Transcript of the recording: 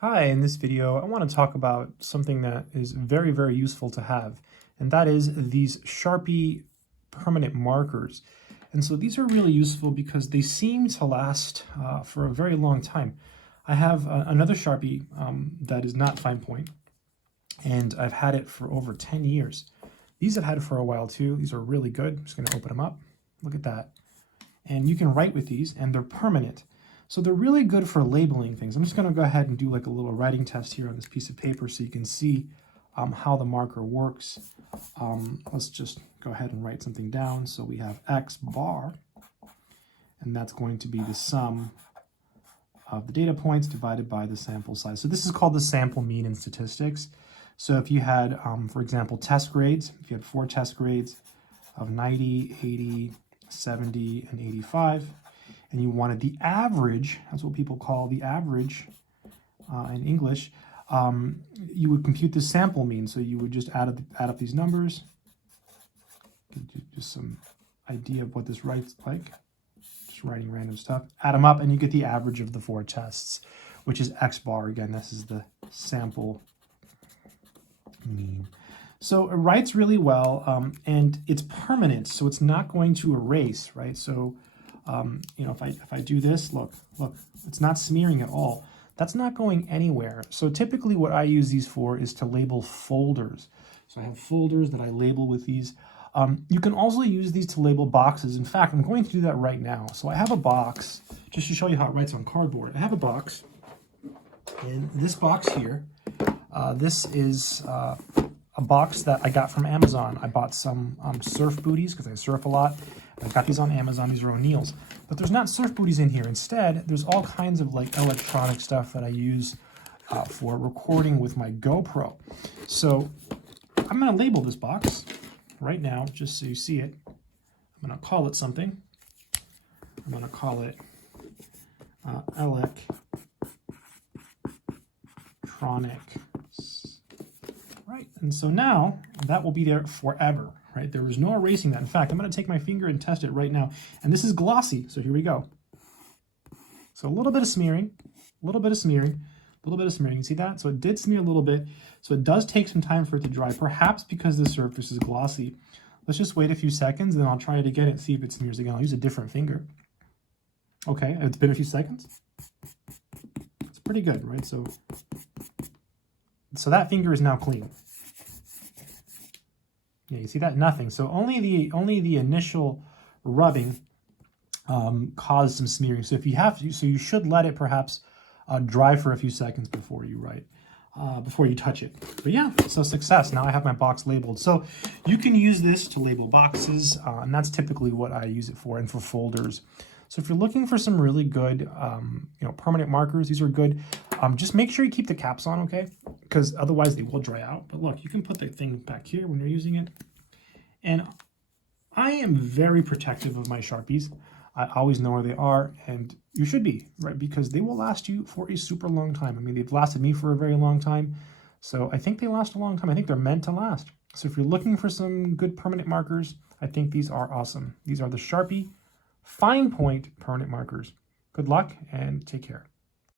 Hi, in this video, I want to talk about something that is very, very useful to have, and that is these Sharpie permanent markers. And so these are really useful because they seem to last for a very long time. I have another Sharpie that is not fine point, and I've had it for over 10 years. These I've had for a while too. These are really good. I'm just going to open them up. Look at that. And you can write with these, and they're permanent. So they're really good for labeling things. I'm just going to go ahead and do like a little writing test here on this piece of paper so you can see how the marker works. Let's just go ahead and write something down. So we have X bar, and that's going to be the sum of the data points divided by the sample size. So this is called the sample mean in statistics. So if you had, for example, test grades, if you had 4 test grades of 90, 80, 70, and 85, and you wanted the average, that's what people call the average in English, you would compute the sample mean. So you would just add up these numbers, just some idea of what this writes like, just writing random stuff, add them up, and you get the average of the 4 tests, which is X bar. Again, this is the sample mean. So it writes really well, and it's permanent, so it's not going to erase, right? So you know, if I do this, look, it's not smearing at all. That's not going anywhere. So typically what I use these for is to label folders. So I have folders that I label with these. You can also use these to label boxes. In fact, I'm going to do that right now. So I have a box, just to show you how it writes on cardboard. I have a box, and this box here, this is a box that I got from Amazon. I bought some surf booties because I surf a lot. I got these on Amazon. These are O'Neill's. But there's not surf booties in here. Instead, there's all kinds of like electronic stuff that I use for recording with my GoPro. So I'm going to label this box right now, just so you see it. I'm going to call it something. I'm going to call it electronics. Right, and so now that will be there forever, right? There is no erasing that. In fact, I'm going to take my finger and test it right now. And this is glossy, so here we go. So a little bit of smearing, a little bit of smearing, a little bit of smearing. You see that? So it did smear a little bit. So it does take some time for it to dry, perhaps because the surface is glossy. Let's just wait a few seconds, and then I'll try it again and see if it smears again. I'll use a different finger. Okay, it's been a few seconds. It's pretty good, right? So that finger is now clean. Yeah, you see that? Nothing. So only the initial rubbing caused some smearing. So if you have to, so you should let it perhaps dry for a few seconds before you write, before you touch it. But yeah, so success. Now I have my box labeled. So you can use this to label boxes, and that's typically what I use it for, and for folders. So if you're looking for some really good, permanent markers, these are good. Just make sure you keep the caps on, okay? Because otherwise they will dry out. But look, you can put the thing back here when you're using it. And I am very protective of my Sharpies. I always know where they are, and you should be, right? Because they will last you for a super long time. I mean, they've lasted me for a very long time. So I think they last a long time. I think they're meant to last. So if you're looking for some good permanent markers, I think these are awesome. These are the Sharpie Fine Point permanent markers. Good luck and take care.